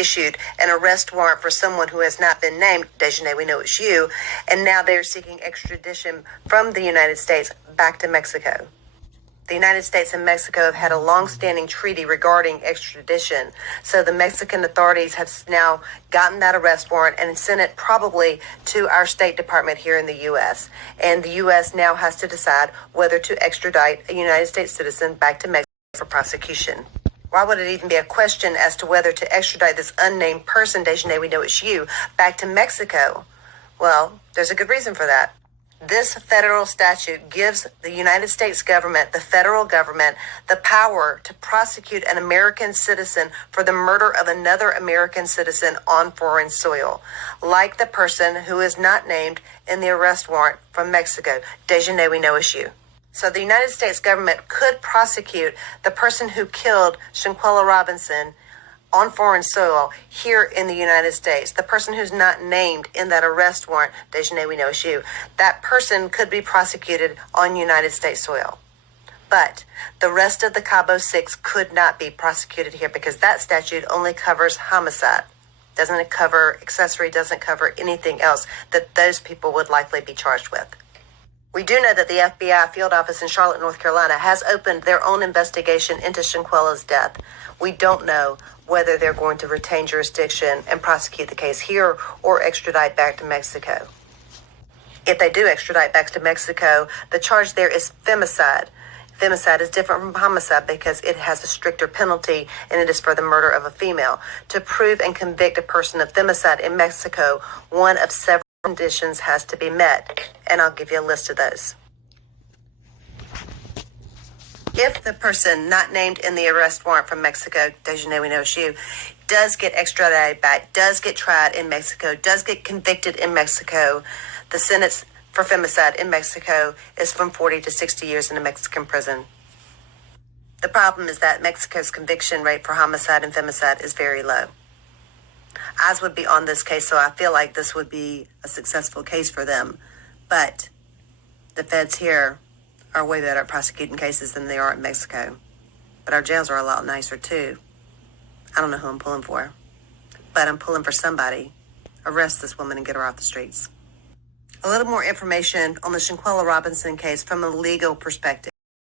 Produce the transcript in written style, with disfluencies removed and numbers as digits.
issued an arrest warrant for someone who has not been named. Desjardins, we know it's you. And now they're seeking extradition from the United States back to Mexico. The United States and Mexico have had a long-standing treaty regarding extradition. So the Mexican authorities have now gotten that arrest warrant and sent it probably to our State Department here in the U.S. And the U.S. now has to decide whether to extradite a United States citizen back to Mexico for prosecution. Why would it even be a question as to whether to extradite this unnamed person, Desjardins, we know it's you, back to Mexico? Well, there's a good reason for that. This federal statute gives the United States government, the federal government, the power to prosecute an American citizen for the murder of another American citizen on foreign soil, like the person who is not named in the arrest warrant from Mexico. Desjardins, we know it's you. So the United States government could prosecute the person who killed Shanquella Robinson on foreign soil here in the United States. The person who's not named in that arrest warrant, Desjardins, we know it's you. That person could be prosecuted on United States soil. But the rest of the Cabo Six could not be prosecuted here because that statute only covers homicide. Doesn't cover accessory, doesn't cover anything else that those people would likely be charged with. We do know that the FBI field office in Charlotte, North Carolina has opened their own investigation into Shanquella's death. We don't know whether they're going to retain jurisdiction and prosecute the case here or extradite back to Mexico. If they do extradite back to Mexico, the charge there is femicide. Femicide is different from homicide because it has a stricter penalty and it is for the murder of a female. To prove and convict a person of femicide in Mexico, one of several conditions has to be met, and I'll give you a list of those. If the person not named in the arrest warrant from Mexico, Desjardins, we know it's you, does get extradited back, does get tried in Mexico, does get convicted in Mexico, the sentence for femicide in Mexico is from 40 to 60 years in a Mexican prison. The problem is that Mexico's conviction rate for homicide and femicide is very low. Eyes would be on this case, so I feel like this would be a successful case for them. But the feds here are way better at prosecuting cases than they are in Mexico. But our jails are a lot nicer too. I don't know who I'm pulling for, but I'm pulling for somebody. Arrest this woman and get her off the streets. A little more information on the Shanquella Robinson case from a legal perspective.